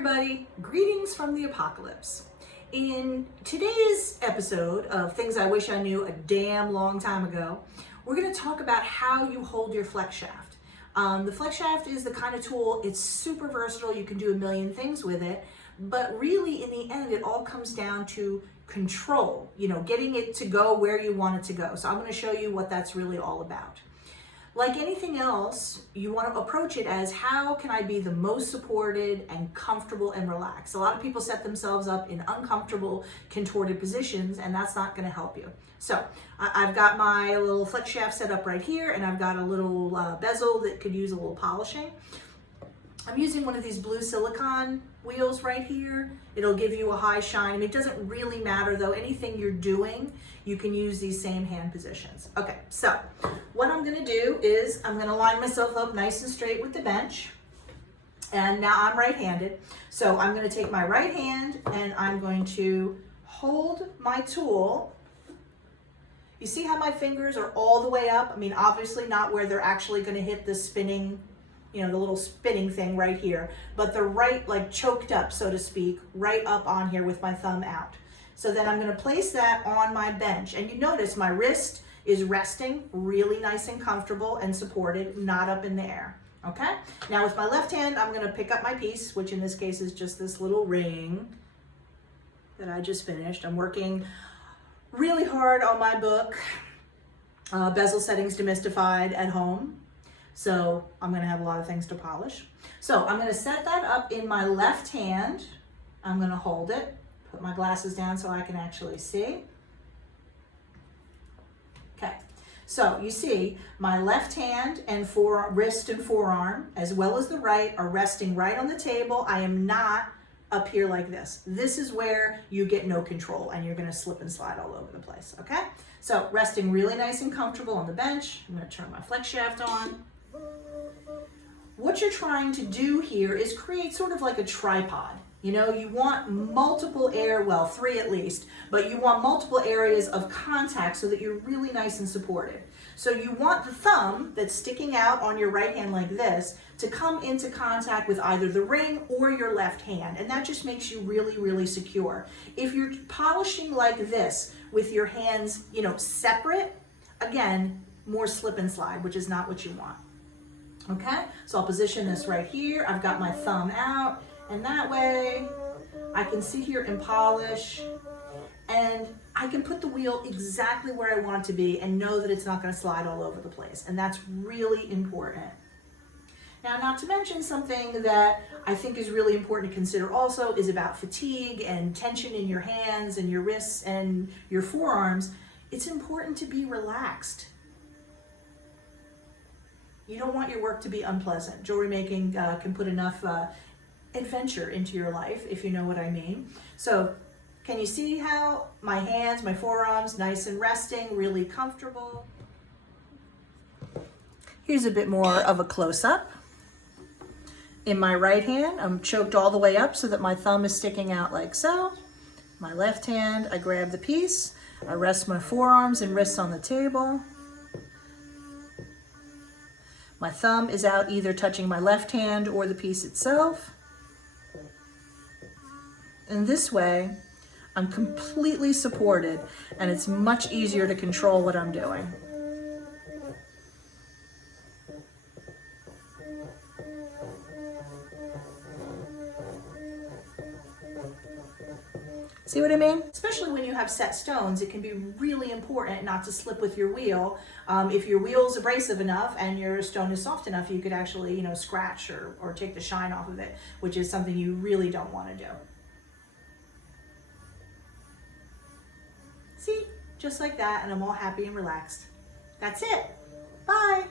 everybody, greetings from the apocalypse. In today's episode of Things I Wish I Knew a Damn Long Time Ago, we're going to talk about how you hold your flex shaft. The flex shaft is the kind of tool, it's super versatile, you can do a million things with it, but really in the end it all comes down to control, getting it to go where you want it to go. So I'm going to show you what that's really all about. Like anything else, you want to approach it as how can I be the most supported and comfortable and relaxed. A lot of people set themselves up in uncomfortable, contorted positions, and that's not going to help you. So I've got my little flex shaft set up right here, and I've got a little bezel that could use a little polishing. I'm using one of these blue silicone wheels right here. It'll give you a high shine. I mean, it doesn't really matter though. Anything you're doing, you can use these same hand positions. Okay, so what I'm gonna do is I'm gonna line myself up nice and straight with the bench. And now I'm right-handed. So I'm gonna take my right hand and I'm going to hold my tool. You see how my fingers are all the way up? I mean, obviously not where they're actually gonna hit the spinning, the little spinning thing right here, but they're right, like choked up, so to speak, right up on here with my thumb out. So then I'm gonna place that on my bench. And you notice my wrist is resting really nice and comfortable and supported, not up in the air, okay? Now with my left hand, I'm gonna pick up my piece, which in this case is just this little ring that I just finished. I'm working really hard on my book, Bezel Settings Demystified at Home. So I'm gonna have a lot of things to polish. So I'm gonna set that up in my left hand. I'm gonna hold it, put my glasses down so I can actually see. Okay, so you see my left hand and wrist and forearm, as well as the right, are resting right on the table. I am not up here like this. This is where you get no control and you're gonna slip and slide all over the place, okay? So resting really nice and comfortable on the bench. I'm gonna turn my flex shaft on. What you're trying to do here is create sort of like a tripod. You want multiple three at least, but you want multiple areas of contact so that you're really nice and supported. So you want the thumb that's sticking out on your right hand like this to come into contact with either the ring or your left hand, and that just makes you really, really secure. If you're polishing like this with your hands, separate, again, more slip and slide, which is not what you want. Okay, so I'll position this right here. I've got my thumb out, and that way I can sit here and polish, and I can put the wheel exactly where I want it to be and know that it's not going to slide all over the place, and that's really important. Now, not to mention something that I think is really important to consider also is about fatigue and tension in your hands and your wrists and your forearms. It's important to be relaxed. You don't want your work to be unpleasant. Jewelry making can put enough adventure into your life, if you know what I mean. So can you see how my hands, my forearms, nice and resting, really comfortable? Here's a bit more of a close-up. In my right hand, I'm choked all the way up so that my thumb is sticking out like so. My left hand, I grab the piece. I rest my forearms and wrists on the table. My thumb is out either touching my left hand or the piece itself. And this way, I'm completely supported and it's much easier to control what I'm doing. See what I mean? Especially when you have set stones, it can be really important not to slip with your wheel. If your wheel's abrasive enough and your stone is soft enough, you could actually, scratch or take the shine off of it, which is something you really don't want to do. See? Just like that, and I'm all happy and relaxed. That's it. Bye.